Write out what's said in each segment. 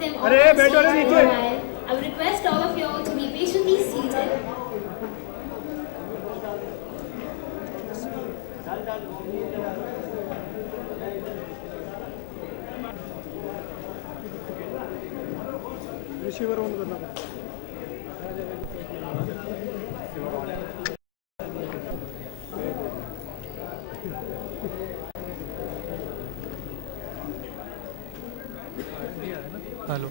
having them on the stage for a while. I would request all of you all to be patiently seated. Receiver on करना hello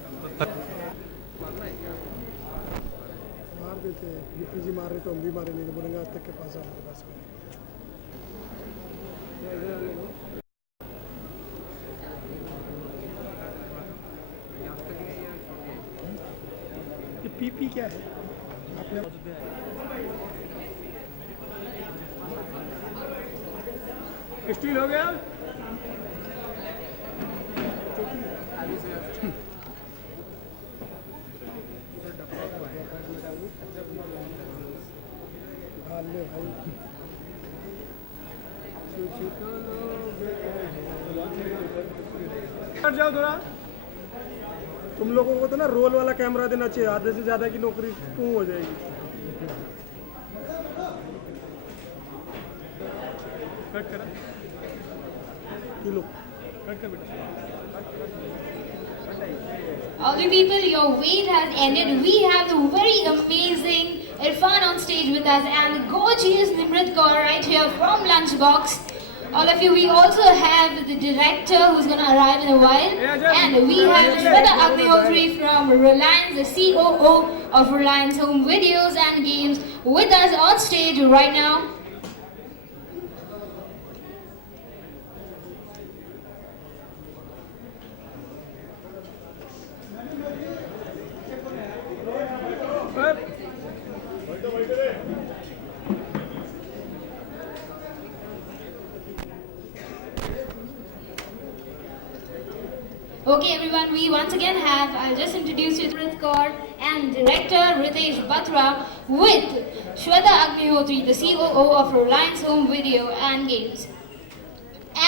मार देते हैं UP जी मार रहे तो हम भी मारे नहीं तो बोलेंगे आज तक के पास हमारे पास ये पीपी क्या है अपने स्टील हो गया भाई जाओ थोड़ा तुम लोगों को तो ना रोल वाला कैमरा देना चाहिए आधे से ज्यादा की नौकरी क्यों हो जाएगी कट करा किलो कट कर बेटा All the people, your wait has ended. We have the very amazing Irfan on stage with us and the gorgeous Nimrat Kaur right here from Lunchbox. All of you, we also have the director who's going to arrive in a while. And we have Shweta Agnihotri from Reliance, the COO of Reliance Home Videos and Games with us on stage right now. Okay everyone, we once again have, I'll just introduce you to Nimrat Kaur and director Ritesh Batra with Shweta Agnihotri, the COO of Reliance Home Video and Games.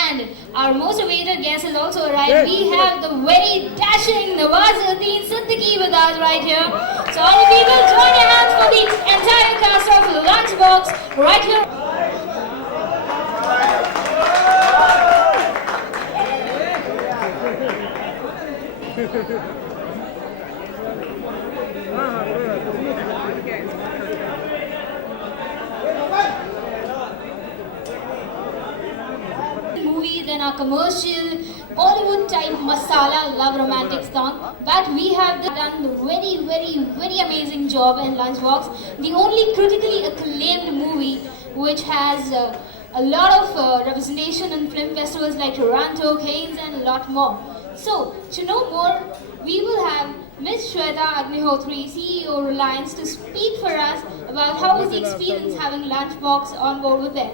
And our most awaited guest has also arrived. We have the very dashing Nawazuddin Siddiqui with us right here. So all the people, join your hands for the entire cast of Lunchbox right here. Movie than a commercial Bollywood type masala love romantic song, but we have done the very amazing job in Lunchbox. The only critically acclaimed movie which has a lot of representation in film festivals like Toronto, Cannes and a lot more. So, to know more, we will have Ms. Shweta Agnihotri, CEO Reliance, to speak for us about how was the experience having Lunchbox on board with them.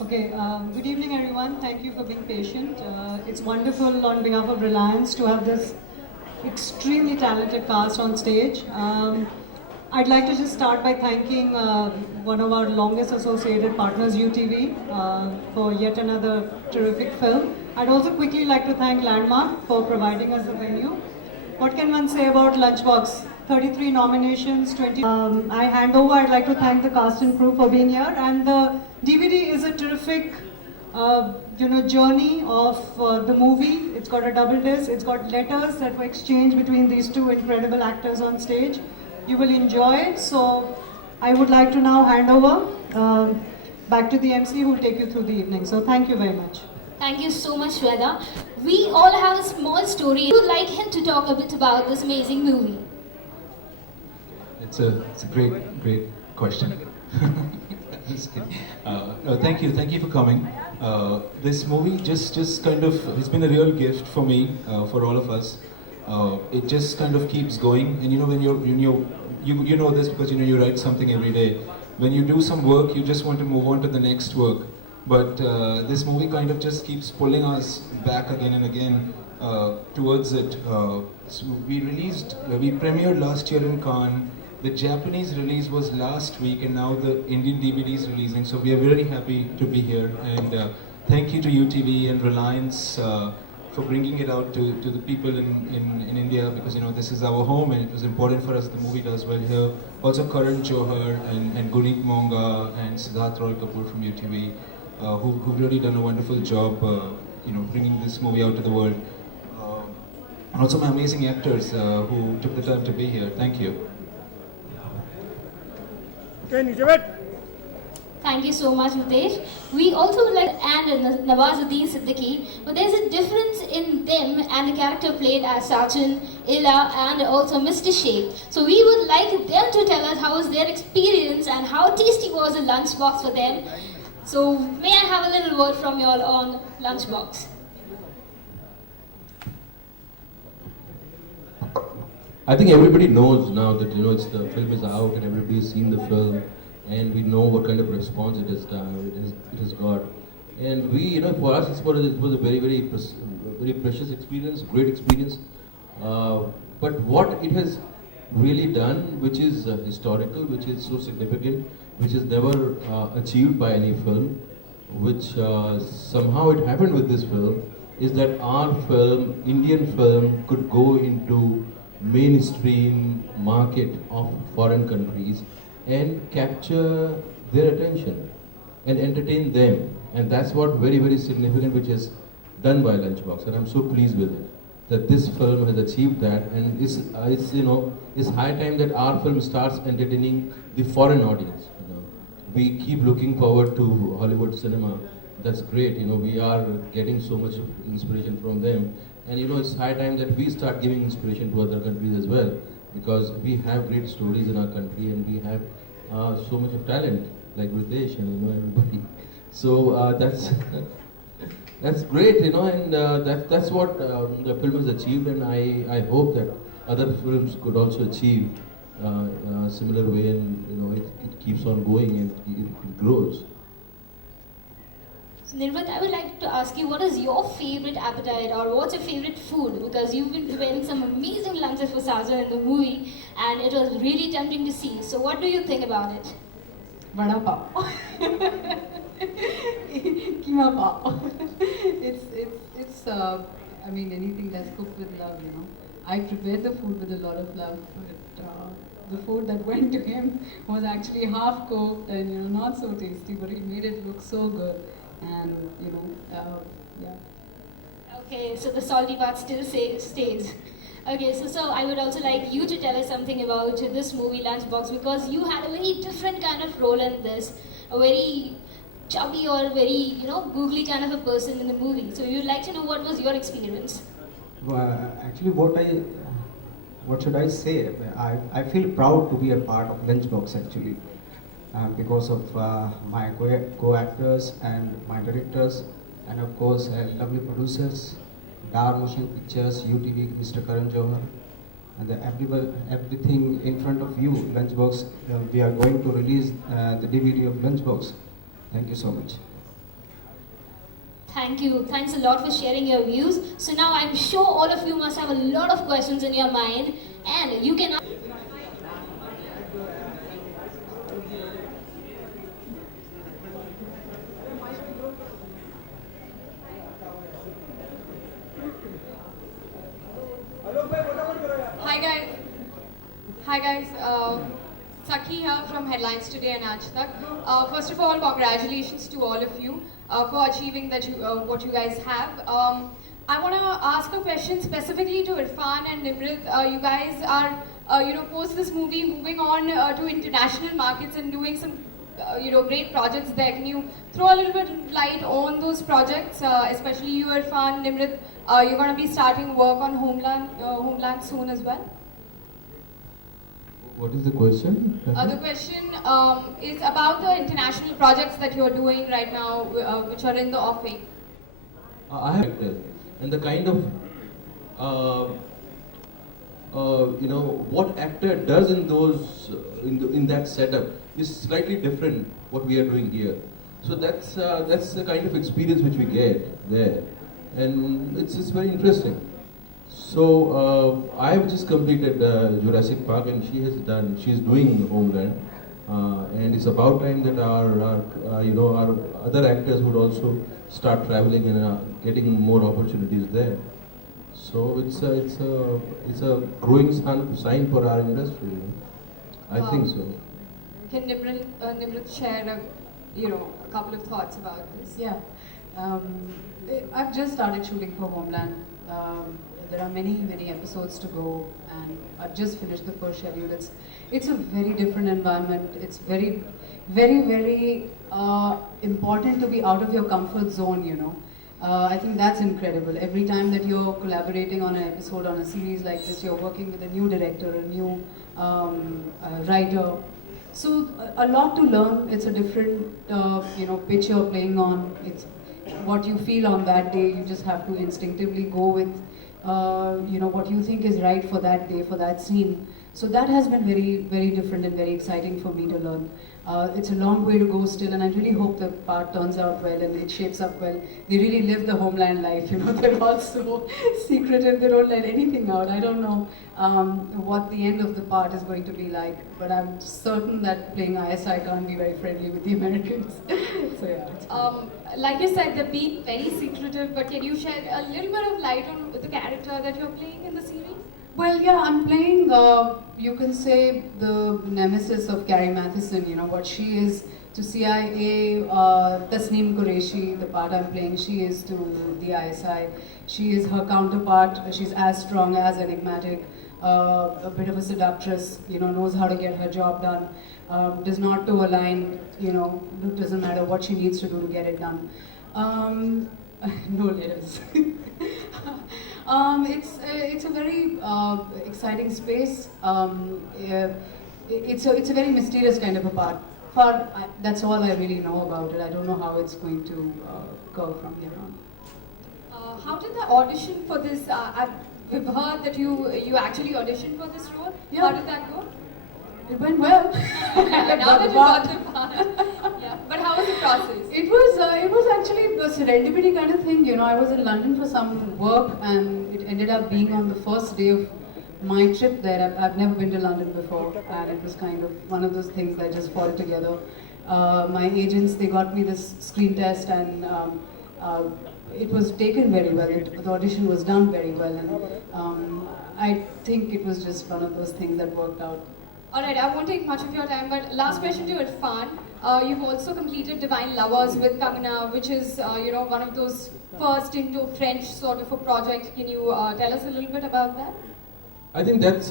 Okay, good evening everyone. Thank you for being patient. It's wonderful on behalf of Reliance to have this extremely talented cast on stage. I'd like to just start by thanking one of our longest associated partners, UTV, for yet another terrific film. I'd also quickly like to thank Landmark for providing us the venue. What can one say about Lunchbox? 33 nominations, 20. I hand over. I'd like to thank the cast and crew for being here. And the DVD is a terrific, journey of the movie. It's got a double disc. It's got letters that were exchanged between these two incredible actors on stage. You will enjoy it. So I would like to now hand over back to the MC who will take you through the evening. So thank you very much. Thank you so much, Shweta. We all have a small story. Would like him to talk a bit about this amazing movie. It's a great question. Just kidding. No, thank you for coming. This movie just kind of, it's been a real gift for me, for all of us. It just kind of keeps going, and when you know this because you write something every day. When you do some work, you just want to move on to the next work. But this movie kind of just keeps pulling us back again and again towards it. So we premiered last year in Cannes. The Japanese release was last week, and now the Indian DVD is releasing. So we are very happy to be here, and thank you to UTV and Reliance for bringing it out to the people in India, because this is our home and it was important for us. The movie does well here. Also Karan Johar and Guneet Monga and Siddharth Roy Kapoor from UTV, who've really done a wonderful job, bringing this movie out to the world. And also my amazing actors who took the time to be here. Thank you. Okay, नीचे बैठ. Thank you so much, Mutesh. We also would like and Nawazuddin Siddiqui, but there's a difference in them and the character played as Sachin, Ila, and also Mr. Sheikh. So we would like them to tell us how was their experience and how tasty was the lunchbox for them. So may I have a little word from you all on lunchbox? I think everybody knows now that it's the film is out and everybody's seen the film, and we know what kind of response it has done. It has got, and we for us it was a very very precious experience, great experience. But what it has really done, which is historical, which is so significant, which is never achieved by any film, which somehow it happened with this film, is that our film, Indian film, could go into mainstream market of foreign countries and capture their attention and entertain them, and that's what very very significant, which is done by Lunchbox, and I'm so pleased with it that this film has achieved that, and it's high time that our film starts entertaining the foreign audience. We keep looking forward to Hollywood cinema. That's great. We are getting so much of inspiration from them. And it's high time that we start giving inspiration to other countries as well, because we have great stories in our country and we have so much of talent, like Ritesh and everybody. So that's that's great, and that's what the film has achieved, and I hope that other films could also achieve similar way, and it keeps on going and it grows. So Nirvat, I would like to ask you, what is your favorite appetite or what's your favorite food? Because you've been preparing some amazing lunches for Saja in the movie and it was really tempting to see. So what do you think about it? Vada pav. Keema pav. It's I mean, anything that's cooked with love, I prepared the food with a lot of love, but the food that went to him was actually half cooked and not so tasty, but he made it look so good. And yeah. Okay, so the salty part still stays. Okay, so I would also like you to tell us something about this movie Lunchbox, because you had a very different kind of role in this, a very chubby or very googly kind of a person in the movie. So you'd like to know what was your experience? Actually, what should I say? I feel proud to be a part of Lunchbox actually. Because of my co-actors and my directors, and of course lovely producers, Dar Motion Pictures, UTV, Mr. Karan Johar, and everything in front of you, Lunchbox. We are going to release the DVD of Lunchbox. Thank you so much. Thank you. Thanks a lot for sharing your views. So now I'm sure all of you must have a lot of questions in your mind, and you can. Hi guys, Sakhi here from Headlines Today and Aaj Tak. First of all, congratulations to all of you for achieving what you guys have. I want to ask a question specifically to Irfan and Nimrit. You guys are, post this movie, moving on to international markets and doing some, great projects there. Can you throw a little bit of light on those projects, especially you, Irfan, Nimrit? You're going to be starting work on Homeland soon as well. What is the question? The question is about the international projects that you're doing right now, which are in the offing. I have actors, and the kind of what actor does in those in that setup is slightly different what we are doing here. So that's the kind of experience which we get there, and it's very interesting. So I have just completed Jurassic Park, and she's doing Homeland, And it's about time that our other actors would also start traveling and getting more opportunities there. So it's a growing sign for our industry. You know? I think so. Can Nimrat share a couple of thoughts about this? Yeah. I've just started shooting for Homeland. There are many episodes to go, and I've just finished the first schedule. It's a very different environment. It's very important to be out of your comfort zone, you know. I think that's incredible. Every time that you're collaborating on an episode, on a series like this, you're working with a new director, a new writer. So a lot to learn. It's a different, pitch you're playing on. It's what you feel on that day. You just have to instinctively go with, what you think is right for that day, for that scene. So that has been very different and very exciting for me to learn. It's a long way to go still, and I really hope the part turns out well and it shapes up well. They really live the Homeland life, you know. They're all so secretive. They don't let anything out. I don't know what the end of the part is going to be like, but I'm certain that playing ISI can't be very friendly with the Americans. So yeah. It's cool. Like you said, they're being very secretive, but can you shed a little bit of light on the character that you're playing in the series? Well, yeah, I'm playing, you can say, the nemesis of Carrie Mathison, you know, what she is to CIA, Tasneem Qureshi, the part I'm playing, she is to the ISI. She is her counterpart, she's as strong, as enigmatic, a bit of a seductress, you know, knows how to get her job done, does not toe a line, you know, it doesn't matter what she needs to do to get it done. No letters. It's a very exciting space. It's a very mysterious kind of a part. That's all I really know about it. I don't know how it's going to go from here on. How did the audition for this? We've heard that you actually auditioned for this role. Yeah. How did that go? It went well. Now that you got the part. Yeah. But how was the process? It was actually a serendipity kind of thing. You know, I was in London for some work, and it ended up being on the first day of my trip there. I've never been to London before, and it was kind of one of those things that just fall together. My agents, they got me this screen test, and it was taken very well. The audition was done very well, and I think it was just one of those things that worked out. Alright, I won't take much of your time, but last question to Irfan. You've also completed Divine Lovers with Kangana, which is, one of those first into French sort of a project. Can you tell us a little bit about that? I think that's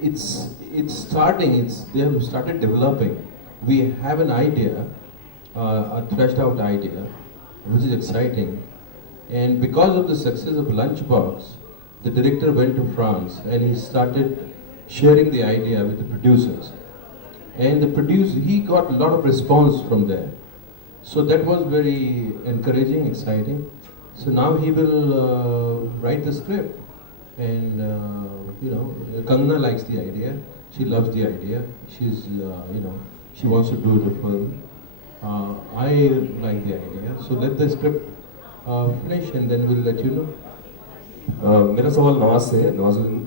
it's starting. They have started developing. We have an idea, a threshed out idea, which is exciting. And because of the success of Lunchbox, the director went to France and he started sharing the idea with the producers. And he got a lot of response from there. So that was very encouraging, exciting. So now he will write the script. And, Kangana likes the idea. She loves the idea. She's, she wants to do the film. I like the idea. So let the script finish and then we'll let you know. मेरा सवाल नवाज से है, नवाजुद्दीन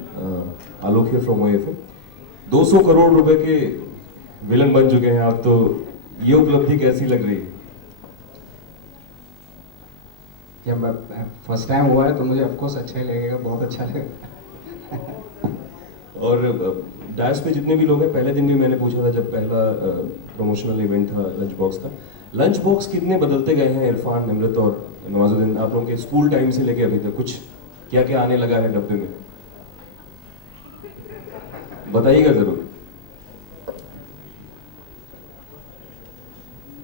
आलोक here from OFM। 200 crore रुपए के villain बन चुके हैं आप, तो ये उपलब्धि कैसी लग रही है? जब फर्स्ट टाइम हुआ है तो मुझे ऑफकोर्स अच्छा ही लगेगा, बहुत अच्छा लगेगा। और डैश पे जितने भी लोग हैं, पहले दिन भी मैंने पूछा था जब पहला प्रमोशनल इवेंट था लंच बॉक्स का, लंच बॉक्स कितने बदलते गए हैं इरफान, निमृत और नवाजुद्दीन, आप लोगों के स्कूल टाइम से लेके अभी तक कुछ क्या क्या आने लगा है डब्बे में, बताइएगा जरूर।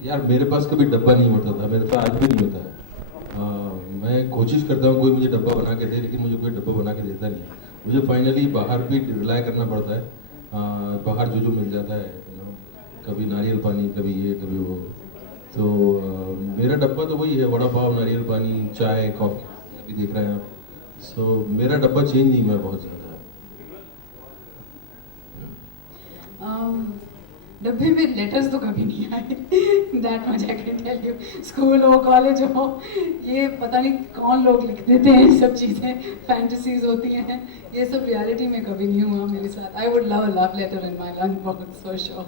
यार मेरे पास कभी डब्बा नहीं होता था, मेरे पास आज भी नहीं होता है। मैं कोशिश करता हूँ कोई मुझे डब्बा बना के दे, लेकिन मुझे कोई डब्बा बना के देता नहीं। मुझे फाइनली बाहर भी रिलाय करना पड़ता है, बाहर जो मिल जाता है, कभी नारियल पानी, कभी ये कभी वो। तो मेरा डब्बा तो वही है, वड़ा पाव, नारियल पानी, चाय, कॉफ़ी, अभी देख रहे हैं आप। सो मेरा डब्बा चेंज नहीं हुआ बहुत ज़्यादा। डब्बे में लेटर्स तो कभी नहीं आए. That much I can tell you. School हो, कॉलेज हो, ये पता नहीं कौन लोग लिख देते हैं सब चीज़ें, फैंटेसीज होती हैं. ये सब रियलिटी में कभी नहीं हुआ मेरे साथ. I would love a love letter in my lunch box for sure.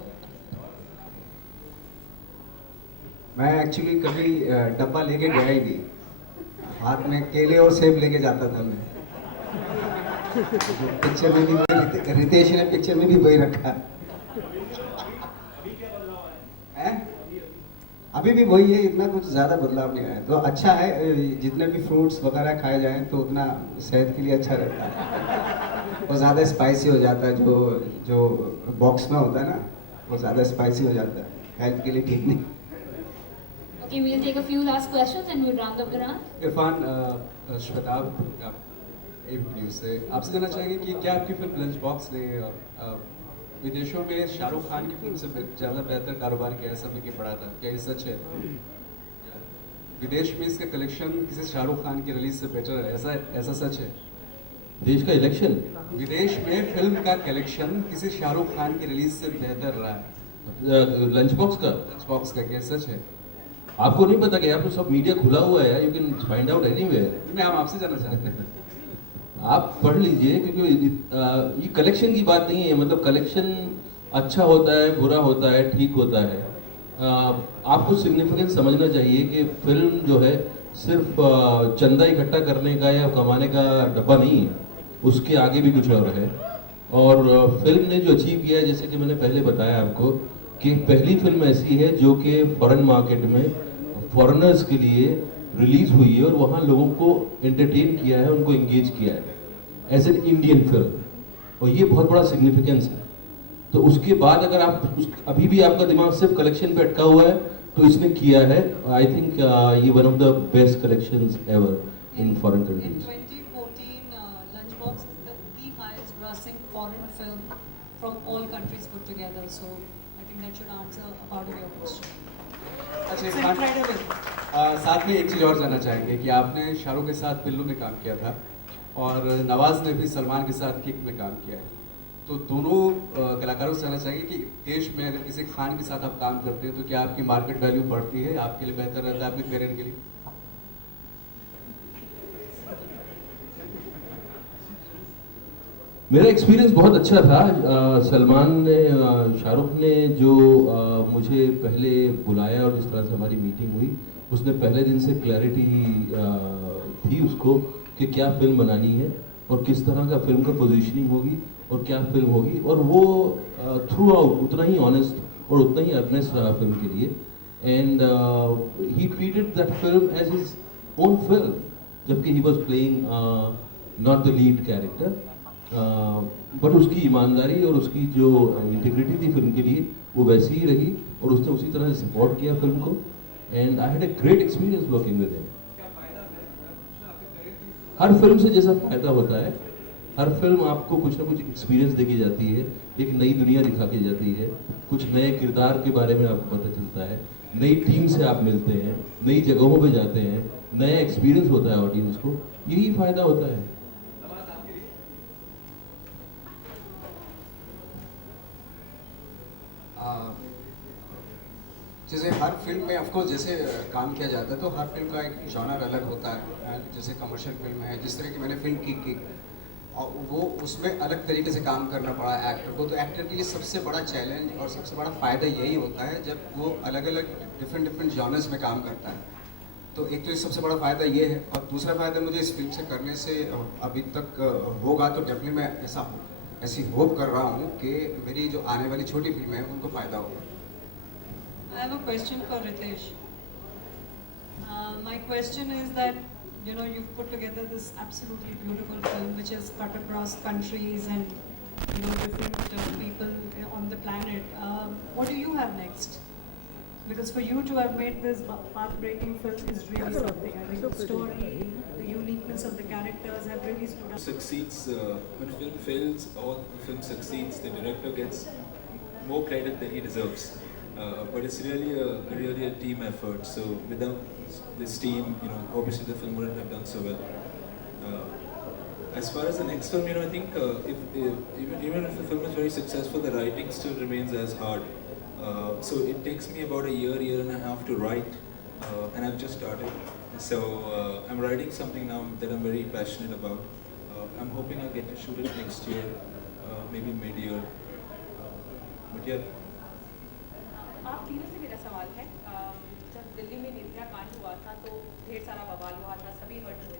मैं एक्चुअली कभी डब्बा लेके गया ही नहीं. हाथ में केले और सेब लेके जाता था मैं. पिक्चर में भी वही, रितेश ने पिक्चर में भी वही रखा है. अभी भी वही है, इतना कुछ ज़्यादा बदलाव नहीं आया. तो अच्छा है, जितने भी फ्रूट्स वगैरह खाए जाएं तो उतना सेहत के लिए अच्छा रहता है. वो ज़्यादा स्पाइसी हो जाता है, जो बॉक्स में होता है ना, वो ज़्यादा स्पाइसी हो जाता है, हेल्थ के लिए ठीक नहीं. Okay, we'll take a few last questions and we'll round up the round. Irfan, Shwetab news से आपसे जानना चाहेंगे कि क्या आपकी फिल्म लंच बॉक्स ने विदेशों में शाहरुख खान की फिल्म से ज़्यादा बेहतर कारोबार किया, समय की पड़ा था? क्या ये सच है? विदेश में इसका कलेक्शन किसी शाहरुख खान की रिलीज से बेटर है, ऐसा सच है? देश का इलेक्शन, विदेश में फिल्म का कलेक्शन किसी शाहरुख खान की रिलीज से बेहतर रहा है? लंच बॉक्स का क्या सच है? आपको नहीं पता कि आप तो सब मीडिया खुला हुआ है, you can find out anywhere. मैं आपसे जानना चाहते हैं. आप पढ़ लीजिए, क्योंकि ये कलेक्शन की बात नहीं है. मतलब कलेक्शन अच्छा होता है, बुरा होता है, ठीक होता है. आपको सिग्निफिकेंस समझना चाहिए कि फिल्म जो है सिर्फ चंदा इकट्ठा करने का या कमाने का डब्बा नहीं है, उसके आगे भी कुछ और है. और फिल्म ने जो अचीव किया है, जैसे कि मैंने पहले बताया आपको, कि पहली फिल्म ऐसी है जो कि फॉरेन मार्केट में फॉरेनर्स के लिए रिलीज हुई है और वहाँ लोगों को एंटरटेन किया है, उनको एंगेज किया है एज एन इंडियन फिल्म. और ये बहुत बड़ा सिग्निफिकेंस है. तो उसके बाद अगर आप अभी भी आपका दिमाग सिर्फ कलेक्शन पे अटका हुआ है, तो इसने किया है. आई थिंक ये one of the best collections ever in foreign countries. 2014, Lunchbox is the highest grossing foreign film from all countries put together. So I think that should answer a part of your question. अच्छा It's Irfan, incredible. साथ में एक चीज़ और जानना चाहेंगे कि आपने शाहरुख के साथ पिल्लू में काम किया था और नवाज ने भी सलमान के साथ किक में काम किया है. तो दोनों कलाकारों से जानना चाहेंगे कि देश में अगर किसी खान के साथ आप काम करते हैं तो क्या आपकी मार्केट वैल्यू बढ़ती है, आपके लिए बेहतर रहता है, आपके करियर के लिए? मेरा एक्सपीरियंस बहुत अच्छा था. सलमान ने, शाहरुख ने जो मुझे पहले बुलाया और जिस तरह से हमारी मीटिंग हुई, उसने पहले दिन से क्लैरिटी थी उसको कि क्या फिल्म बनानी है और किस तरह का फिल्म का पोजीशनिंग होगी और क्या फिल्म होगी. और वो थ्रू आउट उतना ही ऑनेस्ट और उतना ही अर्नेस्ट रहा फिल्म के लिए. And he treated that film as his own film, जबकि he was playing not the lead character. But उसकी ईमानदारी और उसकी जो इंटीग्रिटी थी फिल्म के लिए, वो वैसी ही रही और उसने उसी तरह से सपोर्ट किया फिल्म को. And I had a great experience working with him. Her film से जैसा फायदा होता है, हर फिल्म आपको कुछ ना कुछ एक्सपीरियंस देके जाती है, एक नई दुनिया दिखा के जाती है, कुछ नए किरदार के बारे में आपको पता चलता है, नई टीम से आप मिलते हैं, नई जगहों पे जाते हैं, नया एक्सपीरियंस होता है ऑडियंस को. यही फायदा होता है. जैसे हर फिल्म में ऑफकोर्स जैसे काम किया जाता है तो हर फिल्म का एक जॉनर अलग होता है. जैसे कमर्शियल फिल्म है, जिस तरह की मैंने फिल्म की और वो उसमें अलग तरीके से काम करना पड़ा एक्टर को. तो एक्टर के लिए सबसे बड़ा चैलेंज और सबसे बड़ा फ़ायदा यही होता है जब वो अलग अलग डिफरेंट जॉनर्स में काम करता है. तो एक तो सबसे बड़ा फ़ायदा ये है. और दूसरा फ़ायदा मुझे इस फिल्म से करने से अभी तक होगा, तो डेफिनेटली मैं ऐसी होप कर रहा हूँ कि मेरी जो आने वाली छोटी फिल्म है उनको फ़ायदा होगा. I have a question for Ritesh. My question is that, you know, you've put together this absolutely beautiful film which has cut across countries and, you know, different people on the planet. What do you have next? Because for you to have made this path-breaking film is really something. I think the story, the uniqueness of the characters have really stood out. Succeeds, when a film fails or the film succeeds, the director gets more credit than he deserves. But it's really a team effort. So without this team, you know, obviously the film wouldn't have done so well. As far as the next film, you know, I think even if the film is very successful, the writing still remains as hard. So it takes me about a year and a half to write, and I've just started. So I'm writing something now that I'm very passionate about. I'm hoping I'll get to shoot it next year, maybe mid-year. But yeah. आप तीनों से मेरा सवाल है जब दिल्ली में निर्भया कांड हुआ था तो ढेर सारा बवाल हुआ था, सभी हर्ट हुए